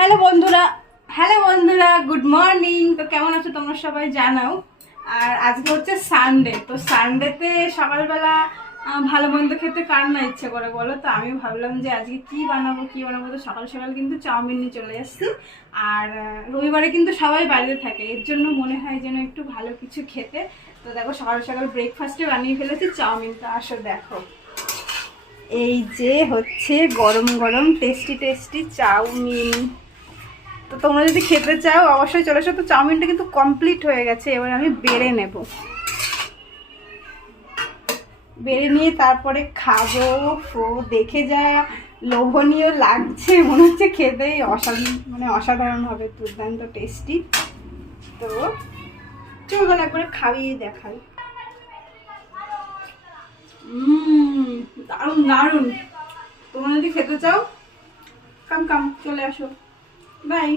Hello বন্ধুরা, good morning. তো কেমন আছো তোমরা সবাই জানাও। আর আজকে হচ্ছে সানডে, তো সানডেতে সকালবেলা ভালো মন্দ খেতে কার না ইচ্ছে করে বলো। তো আমি ভাবলাম যে আজকে কি বানাবো। তো সকাল সকাল কিন্তু চাউমিন নিয়ে চলে এসেছি। আর রবিবারে কিন্তু সবাই বাড়িতে থাকে, এর জন্য মনে হয় যেন একটু ভালো কিছু খেতে। তো দেখো সকাল সকাল ব্রেকফাস্টে বানিয়ে ফেলেছি চাউমিনটা। আসো দেখো, এই যে হচ্ছে গরম গরম টেস্টি টেস্টি চাউমিন। তো তোমরা যদি খেতে চাও অবশ্যই চলে এসো। তো চাউমিনটা কিন্তু কমপ্লিট হয়ে গেছে, এবার আমি বেড়ে নেব। বেড়ে নিয়ে তারপরে খাবো। ফো, দেখে যা লোভনীয় লাগছে, মনে হচ্ছে খেতেই অসাধারণ হবে, দুর্দান্ত টেস্টি। তো চলো একবারে খাইয়ে দেখাই। দারুণ দারুণ। তোমরা যদি খেতে চাও কাম কাম চলে আসো। বাই।